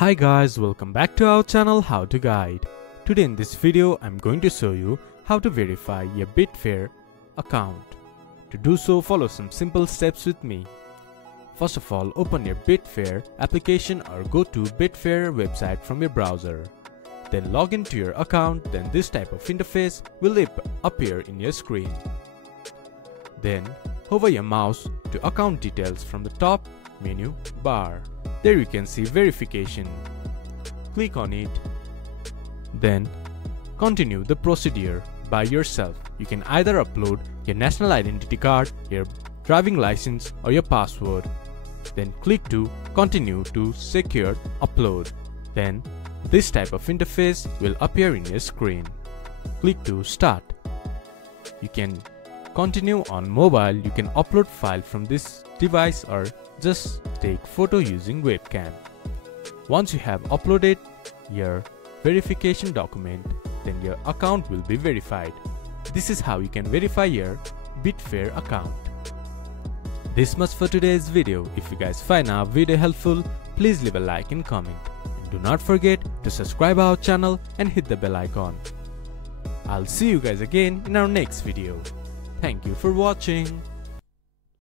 Hi guys, welcome back to our channel How to Guide. Today in this video I'm going to show you how to verify your Betfair account. To do so, follow some simple steps with me. First of all, open your Betfair application or go to Betfair website from your browser. Then log into your account, then this type of interface will appear in your screen. Then hover your mouse to account details from the top menu bar. There you can see verification. Click on it. Then continue the procedure by yourself. You can either upload your national identity card, your driving license or your password. Then click to continue to secure upload. Then this type of interface will appear in your screen. Click to start. You can continue on mobile. You can upload file from this device or just take photo using webcam. Once you have uploaded your verification document, then your account will be verified. This is how you can verify your Betfair account. This much for today's video. If you guys find our video helpful, please leave a like and comment. And do not forget to subscribe our channel and hit the bell icon. I'll see you guys again in our next video. Thank you for watching.